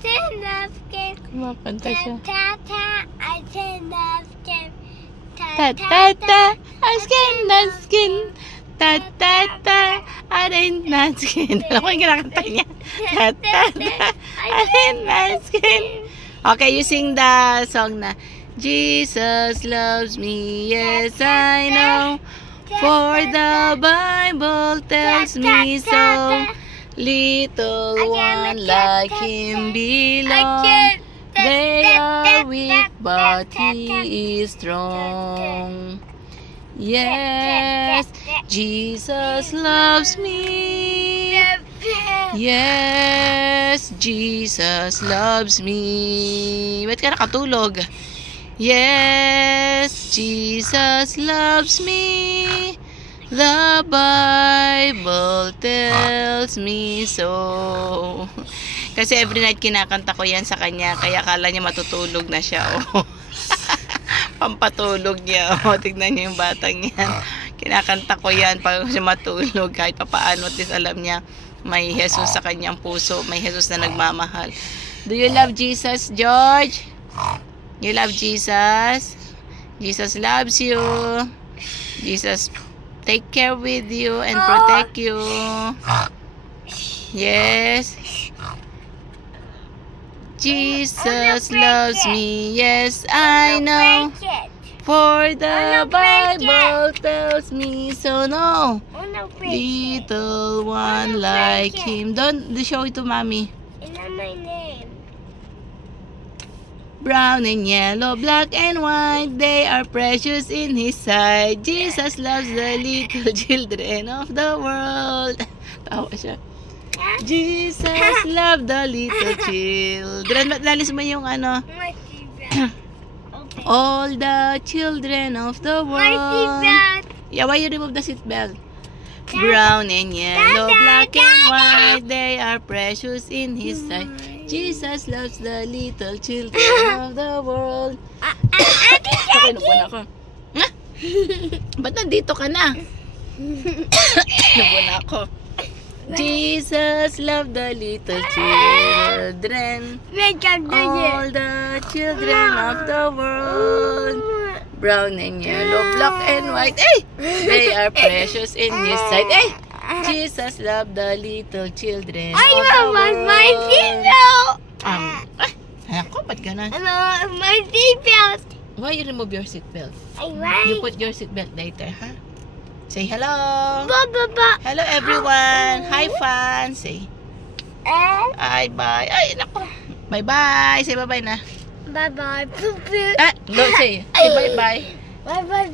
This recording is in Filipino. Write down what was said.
sing. Kumakanta siya. Ta-ta-ta, askin na skin. Ta-ta-ta, arin na skin. Alam mo yung kinakanta niya? Ta-ta-ta, arin na skin. Okay, you sing the song na. Jesus loves me, yes I know. For the Bible tells me so. Little one like him belong. They are weak, but he is strong. Yes, Jesus loves me. Yes, Jesus loves me. Ba't ka nakatulog? Yes, Jesus loves me. The Bible tells me so. Kasi every night kinakanta ko yan sa kanya. Kaya akala niya matutulog na siya. Oh. Pampatulog niya. Oh. Tignan niyo yung batang yan. Kinakanta ko yan para siya matulog. Kahit papaano, at least alam niya may Jesus sa kanyang puso. May Jesus na nagmamahal. Do you love Jesus, George? You love Jesus? Jesus loves you. Jesus take care with you and protect you. Yes. Jesus loves me. Yes, I know. For the Bible tells me so. No. Little one like him. Don't show it to mommy. It's not my name. Brown and yellow, black and white, they are precious in His sight. Jesus loves the little children of the world. Tawa siya. Jesus loves the little children. Lalis mo yung ano? All the children of the world. Yeah, why you remove the seatbelt? Brown and yellow, black and white, they are precious in His sight. Jesus loves the little children of the world. Okay, nabuna ako. Ba't nandito ka na? Nabuna ako. Jesus loves the little children. All the children of the world. Brown and yellow, black and white. Hey! They are precious in His sight. Hey! Jesus loved the little children. I want my seatbelt. Anak ko, ba't ganon? My seatbelt. Why you remove your seatbelt? I want. You put your seatbelt later, huh? Say hello. Hello everyone. Hi fans. Say. Bye bye. Ay, nako. Bye bye. Say bye bye na. Bye bye. Don't say. Say bye bye. Bye bye.